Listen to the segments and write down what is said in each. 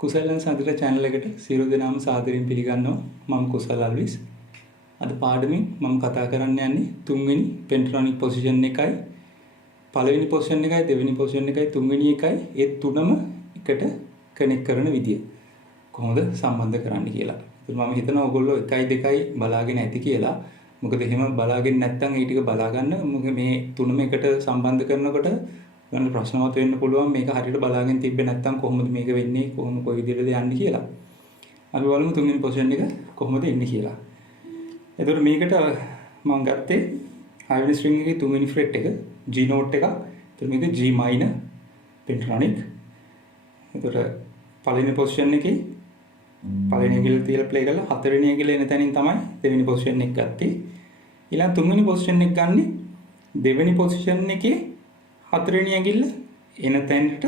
කුසලයන් සඳර channel එකට සියලු දෙනාම සාදරයෙන් පිළිගන්නවා. මම කුසල් අල්විස්. අද පාඩමින් මම කතා කරන්න යන්නේ තුන්වෙනි පෙන්ටටොනික් පොසිෂන් එකයි, පළවෙනි පොසිෂන් එකයි, දෙවෙනි පොසිෂන් එකයි, තුන්වෙනි එකයි ඒ තුනම එකට කනෙක්ට් කරන විදිය. කොහොමද සම්බන්ධ කරන්න කියලා. ඉතින් මම හිතනවා ඔයගොල්ලෝ 1 2 බලාගෙන ඇති කියලා. මොකද එහෙම බලාගෙන නැත්නම් ඒ ටික බලා ගන්න මොකද මේ තුනම එකට සම්බන්ධ කරනකොට ගන්න ප්‍රශ්නවත් වෙන්න පුළුවන් මේක හරියට බලාගෙන තිබ්බේ නැත්නම් කොහොමද මේක වෙන්නේ කොහොම කොයි විදිහටද යන්නේ කියලා. අපි බලමු තුන්වෙනි පොසිෂන් එක කොහොමද එන්නේ කියලා. එතකොට මේකට මම ගත්තේ 6 වෙනි ස්ට්‍රින්ග් එකේ තුන්වෙනි ෆ්‍රෙට් එක G note එක. එතකොට මේක G minor pentatonic. එතකොට පළවෙනි පොසිෂන් එකේ පළවෙනි ඇඟිල්ල තියලා ප්ලේ කරලා හතරවෙනි ඇඟිල්ල එන තැනින් තමයි දෙවෙනි පොසිෂන් එක ගත්තේ. ඊළඟ තුන්වෙනි පොසිෂන් එක ගන්නෙ දෙවෙනි පොසිෂන් එකේ හතරවෙනි ඇඟිල්ල එන තැනට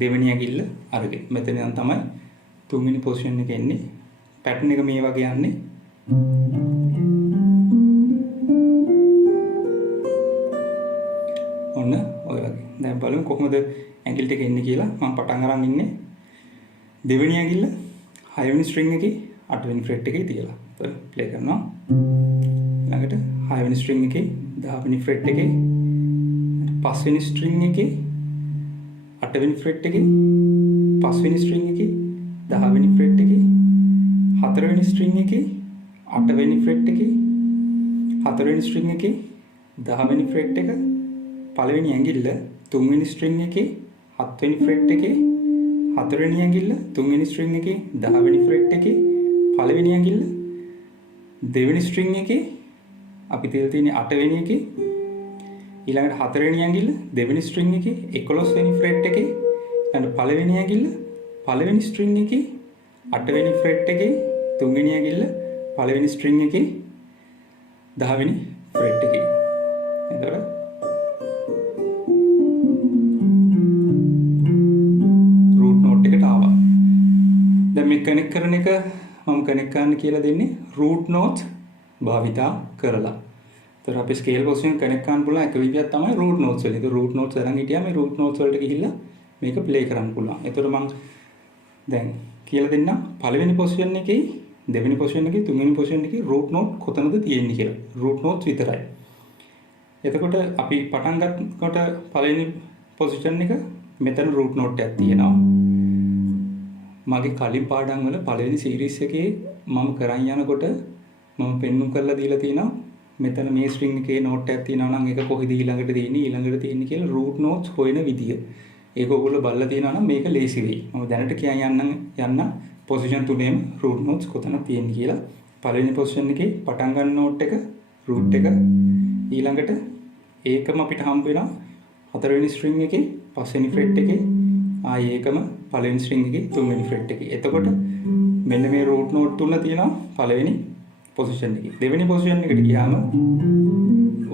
දෙවෙනි ඇඟිල්ල අරගෙන. මෙතන නම් තමයි තුන්වෙනි පොසිෂන් එක එන්නේ. පැටර්න් එක මේ වගේ යන්නේ. ඔන්න ඔය වගේ. දැන් බලමු කොහොමද ඇඟිලි ටික එන්නේ කියලා. මම පටන් අරන් ඉන්නේ. දෙවෙනි ඇඟිල්ල 6 වෙනි ස්ට්‍රින්ග් එකේ 8 වෙනි ෆ්‍රෙට් එකේ තියලා. එතකොට ප්ලේ කරනවා. ඊළඟට 6 වෙනි ස්ට්‍රින්ග් එකේ 10 වෙනි ෆ්‍රෙට් එකේ 5 වෙනි ස්ට්‍රින්ග් එකේ 8 වෙනි ෆ්‍රෙට් එකේ 5 වෙනි ස්ට්‍රින්ග් එකේ 10 වෙනි ෆ්‍රෙට් එකේ 4 වෙනි ස්ට්‍රින්ග් එකේ 8 වෙනි ෆ්‍රෙට් එකේ 4 වෙනි ස්ට්‍රින්ග් එකේ 10 වෙනි ෆ්‍රෙට් එක පළවෙනි ඇඟිල්ල 3 වෙනි ස්ට්‍රින්ග් එකේ 7 වෙනි ෆ්‍රෙට් එකේ 4 වෙනි ඇඟිල්ල 3 වෙනි ස්ට්‍රින්ග් එකේ 10 වෙනි ෆ්‍රෙට් එකේ පළවෙනි ඇඟිල්ල දෙවෙනි ස්ට්‍රින්ග් එකේ අපි තියලා තියෙන්නේ 8 වෙනි එකේ ඊළඟට 4 වෙනි ඇඟිල්ල දෙවෙනි ස්ට්‍රින්ග් එකේ 11 වෙනි ෆ්‍රෙට් එකේ ඊළඟට පළවෙනි ඇඟිල්ල පළවෙනි ස්ට්‍රින්ග් එකේ 8 වෙනි ෆ්‍රෙට් එකේ 3 වෙනි ඇඟිල්ල පළවෙනි ස්ට්‍රින්ග් එකේ 10 වෙනි ෆ්‍රෙට් එකේ. එතකොට රූට් නෝට් එකට ආවා. දැන් මේ කනෙක්ට් කරන එක මම කනෙක්ට් කරන්න කියලා දෙන්නේ රූට් නෝට්ස් භාවිතා කරලා. ඒතර අපි ස්කේල් පොසිෂන් කනෙක්ට් කරන්න පුළුවන් එක විදියක් තමයි රූට් නෝට්ස් වලින්. ඒක රූට් නෝට්ස් අරන් හිටියා මේ රූට් නෝට්ස් වලට ගිහිල්ලා මේක ප්ලේ කරන්න පුළුවන්. ඒතර මම දැන් කියලා දෙන්නම් පළවෙනි පොසිෂන් එකේ දෙවෙනි පොසිෂන් එකේ තුන්වෙනි පොසිෂන් එකේ රූට් නෝට් කොතනද තියෙන්නේ කියලා. රූට් නෝට්ස් විතරයි. එතකොට අපි පටන් ගන්නකොට පළවෙනි පොසිෂන් එක මෙතන රූට් නෝට් එකක් තියෙනවා. මගේ කලින් පාඩම් වල පළවෙනි සීරීස් එකේ මම කරන් යනකොට මම පෙන්නුම් කරලා දීලා තියෙනවා මෙතන මේ ස්ට්‍රින්ග් එකේ නෝට් එකක් තියෙනවා නම් ඒක කොහෙද ඊළඟට තියෙන්නේ කියලා රූට් නෝට්ස් හොයන විදිය. ඒක ඔයගොල්ලෝ බලලා තියෙනවා නම් මේක ලේසි වෙයි. මම දැනට කියන් යන්න පොසිෂන් තුනේම රූට් නෝට්ස් කොතනද තියෙන්නේ කියලා. පළවෙනි පොසිෂන් එකේ පටන් ගන්න නෝට් එක රූට් එක ඊළඟට ඒකම අපිට හම්බ වෙනවා හතරවෙනි ස්ට්‍රින්ග් එකේ පස්වෙනි ෆ්‍රෙට් එකේ ආයි ඒකම පළවෙනි ස්ට්‍රින්ග් එකේ තුන්වෙනි ෆ්‍රෙට් එකේ. එතකොට මෙන්න මේ රූට් නෝට් තුන තියෙනවා පළවෙනි පොසිෂන් එකේ. දෙවෙනි පොසිෂන් එකට ගියාම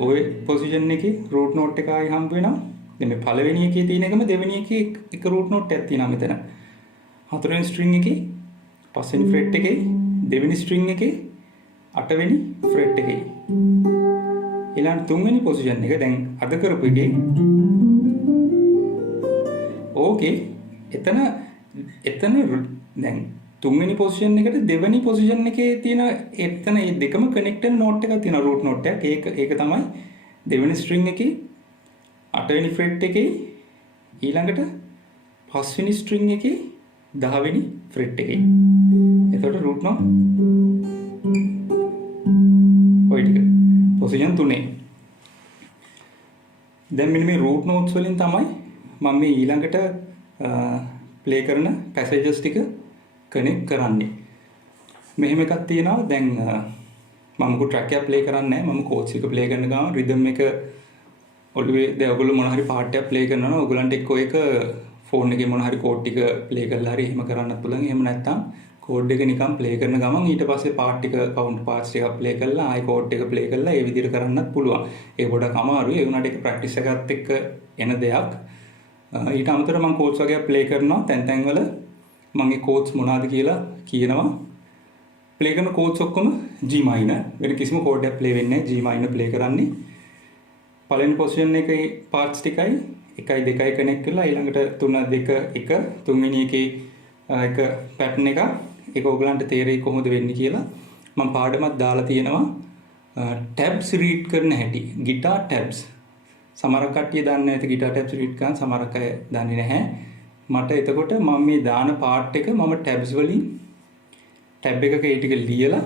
ওই පොසිෂන් එකේ රූට් නෝට් එක ආයි හම්බ වෙනවා. දැන් මේ පළවෙනි එකේ තියෙන එකම දෙවෙනි එකේ එක රූට් නෝට් එකක් තියෙනවා මෙතන. හතරවෙනි ස්ට්‍රින්ග් එකේ පස්වෙනි ෆ්‍රෙට් එකේ දෙවෙනි ස්ට්‍රින්ග් එකේ අටවෙනි ෆ්‍රෙට් එකේ. ඊළඟ තුන්වෙනි පොසිෂන් එක දැන් අද කරපු එකේ ඕකේ එතන දැන් තුන්වෙනි පොසිෂන් එකට දෙවෙනි පොසිෂන් එකේ තියෙන එතන මේ දෙකම කනෙක්ටඩ් නෝට් එකක් තියෙනවා රූට් නෝට් එකක්. ඒක තමයි දෙවෙනි ස්ට්‍රින්ග් එකේ 8 වෙනි ෆ්‍රෙට් එකේ ඊළඟට 5 වෙනි ස්ට්‍රින්ග් එකේ 10 වෙනි ෆ්‍රෙට් එකේ. එතකොට රූට් නෝට් ඔය ටික පොසිෂන් තුනේ. දැන් මෙන්න මේ රූට් නෝට්ස් වලින් තමයි මම මේ ඊළඟට ප්ලේ කරන පැසේජස් ටික කනෙක්ට් කරන්නේ. මෙහෙම එකක් තියෙනවා. දැන් මම මොකද ට්‍රැක් එකක් ප්ලේ කරන්නේ නැහැ. මම කෝඩ්ස් එක ප්ලේ කරන ගමන් රිද්ම් එක ඔළුවේ දැන් ඔයගොල්ලෝ මොන හරි පාර්ට් එකක් ප්ලේ කරනවා නම් ඔයගලන්ට එක්ක ඒක ෆෝන් එකේ මොන හරි කෝඩ් ටික ප්ලේ කරලා හරි එහෙම කරන්නත් පුළුවන්. එහෙම නැත්නම් කෝඩ් එක නිකන් ප්ලේ කරන ගමන් ඊට පස්සේ පාර්ට් ටික කවුන්ට් පාර්ට්ස් ටික ප්ලේ කරලා ආයි කෝඩ් එක ප්ලේ කරලා ඒ විදිහට කරන්නත් පුළුවන්. ඒක ගොඩක් අමාරුයි. ඒ වුණාට ඒක ප්‍රැක්ටිස් එකත් එක්ක එන දෙයක්. ඊට අමතරව මම කෝඩ්ස් වගේ ප්ලේ කරනවා. තැන් වල මම ඒ කෝඩ්ස් මොනවාද කියලා කියනවා. ප්ලේ කරන කෝඩ්ස් ඔක්කොම G minor. වෙන කිසිම කෝඩ් එකක් ප්ලේ වෙන්නේ නැහැ. G minor ප්ලේ කරන්නේ. පළවෙනි පොසිෂන් එකේ පාර්ට්ස් ටිකයි 1 2 කනෙක්ට් කරලා ඊළඟට 3 2 1 තුන්වෙනි එකේ එක පැටර්න් එක. ඒක ඔයගලන්ට තේරෙයි කොහොමද වෙන්නේ කියලා. මම පාඩමක් දාලා තියෙනවා ටැබ්ස් රීඩ් කරන හැටි. Guitar tabs. සමහර කට්ටිය දන්නේ නැති ගිටාර් ටැබ්ස් රීඩ් කරන සමහර අය දන්නේ නැහැ. මට එතකොට මම මේ දාන පාර්ට් එක මම ටැබ්ස් වලින් ටැබ් එකක ඒ ටික ලියලා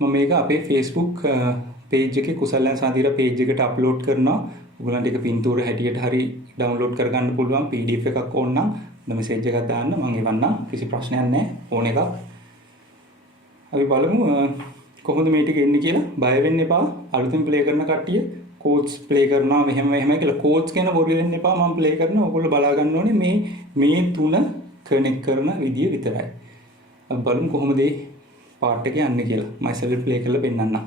මම මේක අපේ Facebook page එකේ කුසලයන් සාදීර page එකට අප්ලෝඩ් කරනවා. ඔයගලන්ට ඒක පින්තූර හැටියට හරි ඩවුන්ලෝඩ් කරගන්න පුළුවන්. PDF එකක් ඕන නම් මෙසේජ් එකක් දාන්න මම එවන්නම්. කිසි ප්‍රශ්නයක් නැහැ. ඕන එකක්. අපි බලමු කොහොමද මේ ටික එන්නේ කියලා. බය වෙන්න එපා. අලුතෙන් ප්ලේ කරන කට්ටිය කෝඩ්ස් ප්ලේ කරනවා මෙහෙම කියලා කෝඩ්ස් ගැන බොරු වෙන්න එපා. මම ප්ලේ කරනවා. ඔයගොල්ලෝ බලා ගන්න ඕනේ මේ තුන කනෙක්ට් කරන විදිය විතරයි. අපි බලමු කොහොමද මේ පාර්ට් එක යන්නේ කියලා. මම ඉස්සෙල්ලා ප්ලේ කරලා පෙන්නන්නම්.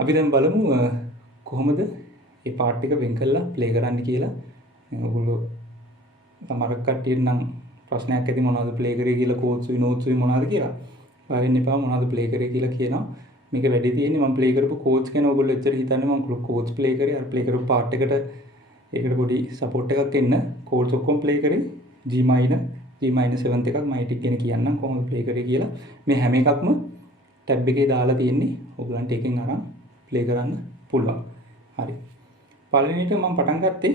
අපි දැන් බලමු කොහොමද මේ පාර්ට් එක වෙන් කරලා ප්ලේ කරන්න කියලා. ඔයගොල්ලෝ සමහර කට්ටියට නම් ප්‍රශ්නයක් ඇති මොනවද ප්ලේ කරේ කියලා කෝඩ්ස් නෝට්ස් මොනවද කියලා. බය වෙන්න එපා මොනවද ප්ලේ කරේ කියලා කියනවා. මේක වැඩි තියෙන්නේ මම ප්ලේ කරපු කෝඩ්ස් ගැන ඔයගොල්ලෝ එච්චර හිතන්නේ මම කෝඩ්ස් ප්ලේ කරේ. අර ප්ලේ කරපු පාර්ට් එකට ඒකට පොඩි සපෝට් එකක් එන්න කෝඩ්ස් ඔක්කොම ප්ලේ කරේ G minor 7th එකක් මම ටික ගැන කියන්නම් කොහොමද ප්ලේ කරේ කියලා. මේ හැම එකක්ම ටැබ් එකේ දාලා තියෙන්නේ. ඔයගලන්ට එකෙන් අරන් ප්ලේ කරන්න පුළුවන්. හරි. පළවෙනිට මම පටන් ගත්තේ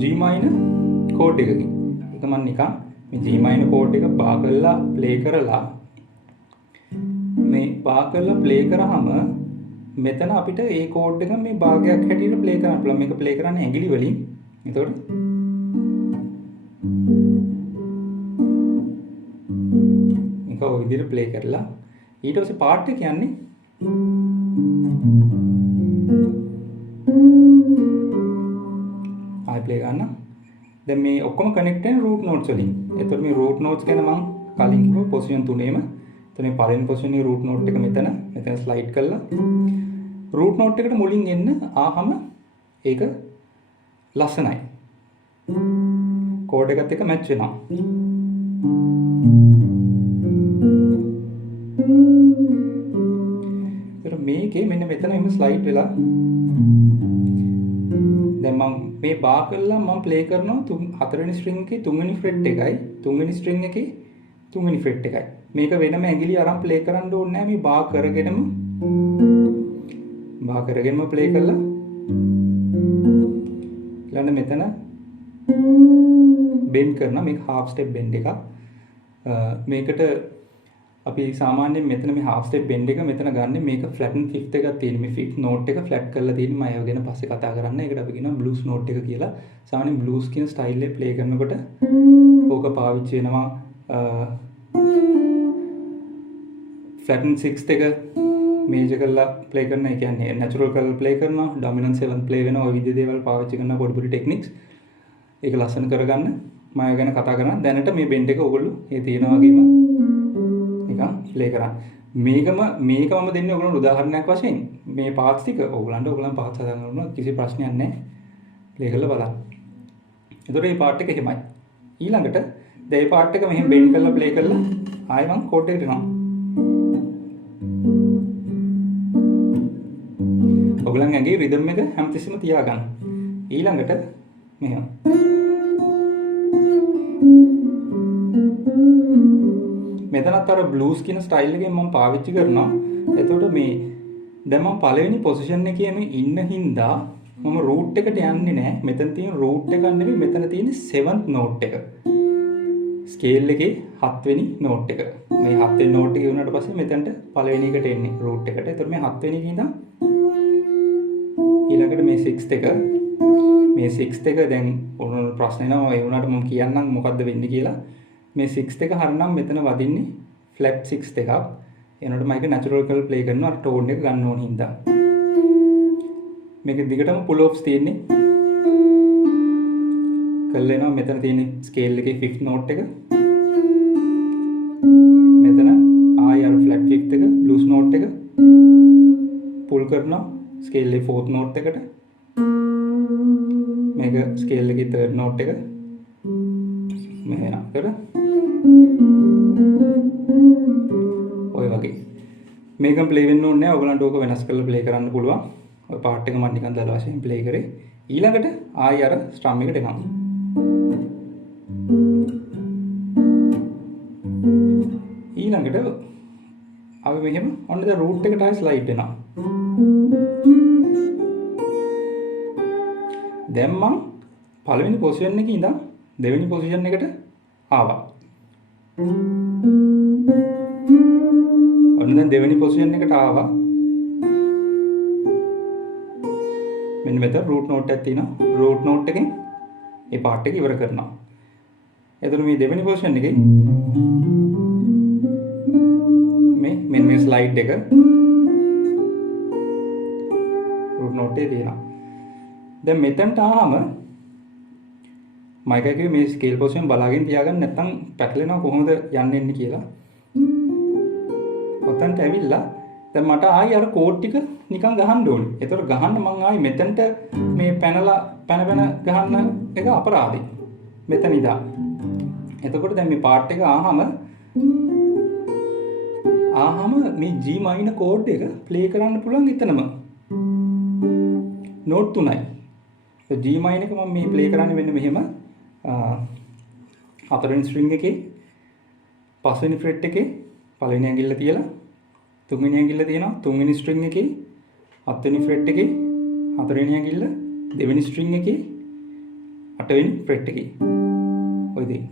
G minor කෝඩ් එකකින්. ඒක මම නිකන් මේ G minor කෝඩ් එක බා කරලා ප්ලේ කරලා මේ බා කරලා ප්ලේ කරාම මෙතන අපිට ඒ කෝඩ් එක මේ භාගයක් හැටියට ප්ලේ කරන්න පුළුවන්. මේක ප්ලේ කරන්නේ ඇඟිලි වලින්. එතකොට මේක ඔය විදිහට ප්ලේ කරලා ඊට පස්සේ පාර්ට් එක කියන්නේ ආයි ප්ලේ ගන්න. දැන් මේ ඔක්කොම කනෙක්ට් වෙන රූට් නෝට්ස් වලින්. එතකොට මේ රූට් නෝට්ස් ගැන මම කලින් කිව්ව පොසිෂන් තුනේම. එතන මේ පළවෙනි පොසිෂන් එකේ රූට් නෝට් එක මෙතන ස්ලයිඩ් කරලා රූට් නෝට් එකට මුලින් එන්න ආහම ඒක ලස්සනයි. කෝඩ් එකත් එක්ක මැච් වෙනවා. මේකේ මෙන්න මෙතන ඉන්න ස්ලයිඩ් වෙලා දැන් මම මේ බා කරලා මම ප්ලේ කරනවා හතරවෙනි ස්ට්‍රින්ග් එකේ තුන්වෙනි ෆ්‍රෙට් එකයි තුන්වෙනි ස්ට්‍රින්ග් එකේ තුන්වෙනි ෆ්‍රෙට් එකයි. මේක වෙනම ඇඟිලි අරන් ප්ලේ කරන්න ඕනේ නැහැ. මේ බා කරගෙනම ප්ලේ කරලා ඊළඟ මෙතන බෙන්ඩ් කරනවා. මේක half step bend එකක්. මේකට අපි සාමාන්‍යයෙන් මෙතන මේ half step bend එක මෙතන ගන්න මේක flatten fifth එකක් තියෙන මේ fifth note එක flat කරලා තියෙන මම ඒව ගැන පස්සේ කතා කරන්න. ඒකට අපි කියනවා blues note එක කියලා. සාමාන්‍යයෙන් blues කියන style එක play කරනකොට ඕක පාවිච්චි වෙනවා flatten sixth එක major කරලා play කරන. ඒ කියන්නේ natural කරලා play කරනවා. dominant seventh play වෙනවා. ඔය විදිහේ දේවල් පාවිච්චි කරන පොඩි techniques. ඒක ලස්සන කරගන්න මම ඒව ගැන කතා කරනවා. දැනට මේ bend එක ඔයගොල්ලෝ ඒ තියෙනා වගේම ප්ලේ කරන්න. මේක මම දෙන්නේ ඔයගොල්ලන්ට උදාහරණයක් වශයෙන්. මේ පාර්ට්ස් ටික ඔයගොල්ලන් පාර්ට්ස් හදාගන්න ඕන කිසි ප්‍රශ්නයක් නැහැ. ප්ලේ කරලා බලන්න. එතකොට මේ පාර්ට් එක එහෙමයි. ඊළඟට දැන් මේ පාර්ට් එක මෙහෙම බෙන්ඩ් කරලා ප්ලේ කරලා ආයෙ මම කෝඩ් එකට එනවා. ඔයගොල්ලන් ඇඟේ රිද්ම් එක හැමතිස්සෙම තියාගන්න. ඊළඟට මෙහෙම මෙතනත් අර බ්ලූස් කියන ස්ටයිල් එකෙන් මම පාවිච්චි කරනවා. එතකොට මේ දැන් මම පළවෙනි පොසිෂන් එකේ මේ ඉන්න හින්දා මම රූට් එකට යන්නේ නැහැ. මෙතන තියෙන රූට් එක නෙවෙයි මෙතන තියෙන 7th නෝට් එක. ස්කේල් එකේ 7 වෙනි නෝට් එක. මේ 7 වෙනි නෝට් එක වුණාට පස්සේ මෙතනට පළවෙනි එකට එන්නේ රූට් එකට. ඒතර මේ 7 වෙනි එකේ ඉඳන් ඊළඟට මේ 6th එක මේ 6th එක දැන් ඔන්න ප්‍රශ්න එනවා ඒ වුණාට මම කියන්නම් මොකද්ද වෙන්නේ කියලා. මේ 6th එක හරිනම් මෙතන වදින්නේ ෆ්ලැට් 6th එකක්. එනකොට මම ඒක නැචරල් කරලා ප්ලේ කරනවා අර ටෝන් එක ගන්න ඕන හින්දා. මේක දිගටම පුල් ඔෆ්ස් තියෙන්නේ. කළා එනවා මෙතන තියෙන ස්කේල් එකේ 5th නෝට් එක. මෙතන ආයෙ අර ෆ්ලැට් 5th එක බ්ලූස් නෝට් එක පුල් කරනවා ස්කේල් එකේ 4th නෝට් එකට. මේක ස්කේල් එකේ 3rd නෝට් එක. මෙහෙම කරලා ඔය වගේ මේකම ප්ලේ වෙන්න ඕනේ නැහැ. ඔයගලන්ට ඕක වෙනස් කරලා ප්ලේ කරන්න පුළුවන්. ඔය පාර්ට් එක මම නිකන් දල වශයෙන් ප්ලේ කරේ. ඊළඟට ආයෙ අර ස්ට්‍රම් එකට එනවා. ඊළඟට අපි මෙහෙම ඔන්න දැන් රූට් එකට ආයෙ ස්ලයිඩ් වෙනවා. දැන් මම පළවෙනි පොසිෂන් එකේ ඉඳන් දෙවෙනි පොසිෂන් එකට ආවා. ඔන්න දැන් දෙවෙනි පොසිෂන් එකට ආවා. මෙන්න මෙතන රූට් නෝට් එකක් තියෙනවා. රූට් නෝට් එකෙන් මේ පාර්ට් එක ඉවර කරනවා. එතකොට මේ දෙවෙනි පොසිෂන් එකේ මෙන්න මේ ස්ලයිඩ් එක රූට් නෝට් එකේ තියෙනවා. දැන් මෙතනට ආවම මයික් එකේ මේ ස්කේල් පොසිෂන් බලාගෙන තියාගන්න නැත්නම් පැටලෙනවා කොහොමද යන්නේ කියලා. ඔතනට ඇවිල්ලා දැන් මට ආයි අර කෝඩ් ටික නිකන් ගහන්න ඕනේ. ඒතකොට ගහන්න මං ආයි මෙතනට මේ පැනලා පැන ගහන්න එක අපරාධයි. මෙතන ඉඳන්. එතකොට දැන් මේ පාර්ට් එක ආහම මේ G minor කෝඩ් එක ප්ලේ කරන්න පුළුවන් එතනම. නෝට් 3යි. G minor එක මම මේ ප්ලේ කරන්නේ මෙන්න මෙහෙම. හතරවෙනි ස්ට්‍රින්ග් එකේ පස්වෙනි ෆ්‍රෙට් එකේ පළවෙනි ඇඟිල්ල තියලා තුන්වෙනි ඇඟිල්ල තියෙනවා. තුන්වෙනි ස්ට්‍රින්ග් එකේ හත්වෙනි ෆ්‍රෙට් එකේ හතරවෙනි ඇඟිල්ල දෙවෙනි ස්ට්‍රින්ග් එකේ අටවෙනි ෆ්‍රෙට් එකේ. ඔය දෙක.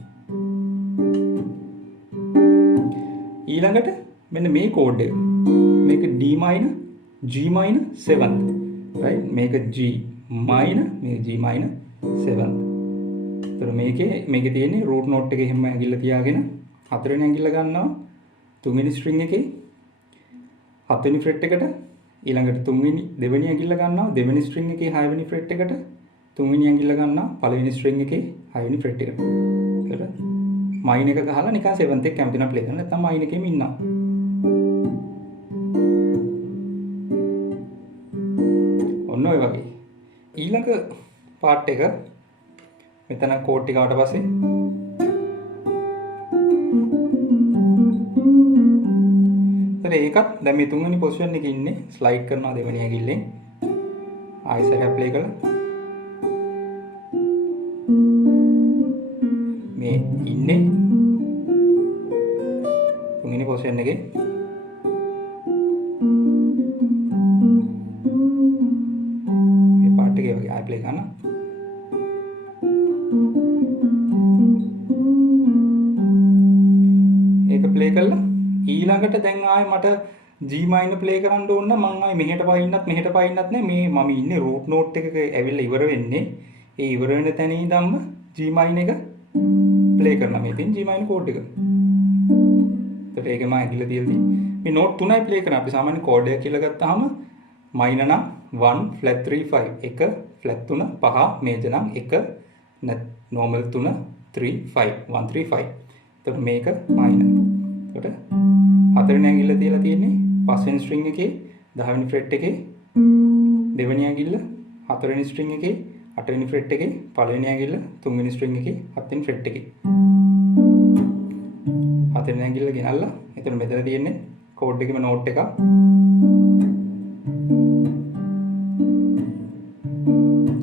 ඊළඟට මෙන්න මේ කෝඩ් එක. මේක D minor G minor 7th. right? මේක G minor මේක G minor 7th. ඒතර මේකේ තියෙන්නේ රූට් නෝට් එකේ හැම ඇඟිල්ල තියාගෙන හතරවෙනි ඇඟිල්ල ගන්නවා තුන්වෙනි ස්ට්‍රින්ග් එකේ හත්වෙනි ෆ්‍රෙට් එකට ඊළඟට දෙවෙනි ඇඟිල්ල ගන්නවා දෙවෙනි ස්ට්‍රින්ග් එකේ හයවෙනි ෆ්‍රෙට් එකට තුන්වෙනි ඇඟිල්ල ගන්නවා පළවෙනි ස්ට්‍රින්ග් එකේ හයවෙනි ෆ්‍රෙට් එකට. ඒතර මයින් එක ගහලා නිකන් 7th එක කැමති නම් ප්ලේ කරන්න නැත්නම් මයින් එකේම ඉන්නවා. ඔන්න ඔය වගේ. ඊළඟ පාර්ට් එක මෙතන කෝඩ් ටික ආවට පස්සේ ඒකත් දැන් මේ තුන්වෙනි පොසිෂන් එකේ ඉන්නේ ස්ලයිඩ් කරනවා දෙවෙනි ඇඟිල්ලෙන් ආයෙසරයක් ප්ලේ කරලා මේ ඉන්නේ තුන්වෙනි පොසිෂන් එකේ මේ පාර්ට් එකේ වගේ ආයෙ ප්ලේ කරනවා. ඒක ප්ලේ කළා ඊළඟට දැන් ආයේ මට G minor play කරන්න ඕන නම් මම ආයේ මෙහෙට පයින්නත් නෑ මේ මම ඉන්නේ root note එකක ඇවිල්ලා ඉවර වෙන්නේ ඒ ඉවර වෙන තැන ඉඳන්ම G minor එක play කරනවා මේ තියෙන G minor chord එක. ඒකට ඒක මම ඇගිල්ල තියලා මේ note 3යි play කරන්නේ අපි සාමාන්‍ය chord එක කියලා ගත්තාම minor නම් 1 flat 3 5 1 flat 3 5 major නම් 1 normal 3 3 5 1 3 5. එතකොට මේක minor. එතකොට හතරවෙනි ඇඟිල්ල තියලා තියෙන්නේ පස්වෙනි ස්ට්‍රින්ග් එකේ 10 වෙනි ෆ්‍රෙට් එකේ දෙවෙනි ඇඟිල්ල හතරවෙනි ස්ට්‍රින්ග් එකේ 8 වෙනි ෆ්‍රෙට් එකේ පළවෙනි ඇඟිල්ල තුන්වෙනි ස්ට්‍රින්ග් එකේ 7 වෙනි ෆ්‍රෙට් එකේ හතරවෙනි ඇඟිල්ල ගෙනල්ලා එතන මෙතන තියෙන්නේ කෝඩ් එකේම නෝට් එකක්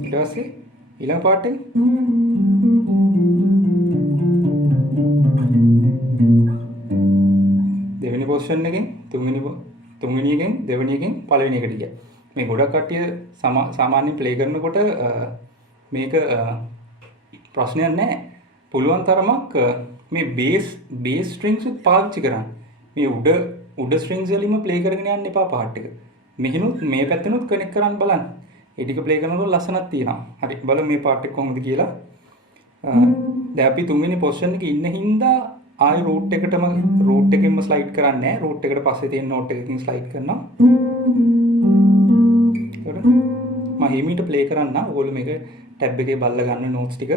ඊට පස්සේ ඊළඟ පාර්ට් එක දෙවෙනි පොසිෂන් එකෙන් තුන්වෙනි එකෙන් දෙවෙනි එකෙන් පළවෙනි එකට ගියා. මේ ගොඩක් කට්ටිය සාමාන්‍යයෙන් ප්ලේ කරනකොට මේක ප්‍රශ්නයක් නැහැ. පුළුවන් තරමක් මේ බේස් ස්ට්‍රින්ග්ස් පාවිච්චි කරන්න. මේ උඩ ස්ට්‍රින්ග්ස් වලින්ම ප්ලේ කරගෙන යන්න එපා පාර්ට් එක. මෙහිනුත් මේ පැත්තෙනුත් කනෙක්ට් කරන්න බලන්න. ඒ ටික ප්ලේ කරනකොට ලස්සනක් තියෙනවා. හරි බලමු මේ පාර්ට් එක කොහොමද කියලා. දැන් අපි තුන්වෙනි පොසිෂන් එකේ ඉන්න හින්දා ආයි රූට් එකෙන්ම ස්ලයිඩ් කරන්නේ නැහැ. රූට් එකට පස්සේ තියෙන නෝට් එකකින් ස්ලයිඩ් කරනවා. එතකොට මම හිමීට ප්ලේ කරන්න. ඕගොල්ලෝ මේක ටැබ් එකේ බලලා ගන්න නෝට්ස් ටික.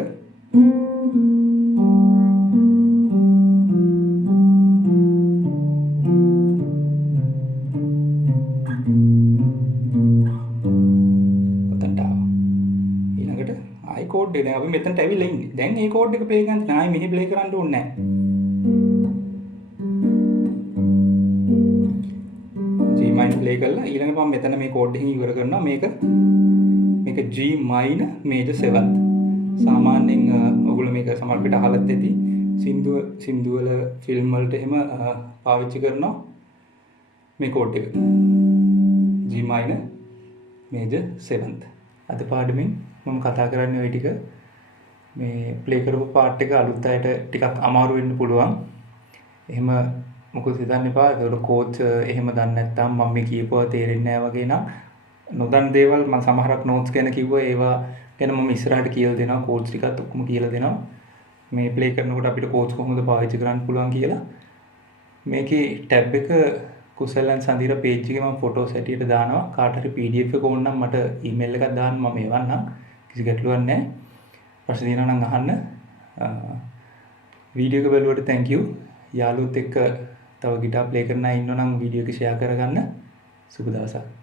කෝඩ් එක දැන් අපි මෙතනට ඇවිල්ලා ඉන්නේ. දැන් මේ කෝඩ් එක ප්ලේ කරන්න ආයි මෙහි ප්ලේ කරන්න ඕනේ නැහැ. G minor ප්ලේ කරලා ඊළඟට මම මෙතන මේ කෝඩ් එකෙන් ඉවර කරනවා. මේක G minor major 7th. සාමාන්‍යයෙන් ඔයගොල්ලෝ මේක සමහරකට අහලත් ඇති. සින්දු වල ෆිල්ම් වලට එහෙම පාවිච්චි කරනවා මේ කෝඩ් එක. G minor major 7th. අද පාඩමෙන් මම කතා කරන්නේ ওই ටික. මේ ප්ලේ කරපු පාර්ට් එක අලුත් අයට ටිකක් අමාරු වෙන්න පුළුවන්. එහෙම මොකද හිතන්න එපා. ඒකට කෝච් එහෙම දන්නේ නැත්නම් මම මේ කියපුවා තේරෙන්නේ නැහැ වගේ නම් නොදන්න දේවල් මම සමහරක් නෝට්ස් ගැන කිව්වා. ඒවා ගැන මම ඉස්සරහට කියලා දෙනවා. කෝච් ටිකත් ඔක්කොම කියලා දෙනවා. මේ ප්ලේ කරනකොට අපිට කෝච් කොහොමද පාවිච්චි කරන්න පුළුවන් කියලා. මේකේ ටැබ් එක කුසලයන් සඳීර පේජ් එකේ මම ෆොටෝස් හැටියට දානවා. කාට හරි PDF එක ඕන නම් මට ඊමේල් එකක් දාන්න මම එවන්නම්. කිසි ගැටලුවක් නැහැ. ප්‍රශ්න තියෙනවා නම් අහන්න. වීඩියෝ එක බලුවට thank you. යාළුවොත් එක්ක තව ගිටාර් ප්ලේ කරන අය ඉන්නවනම් වීඩියෝ එක ෂෙයා කරගන්න. සුබ දවසක්.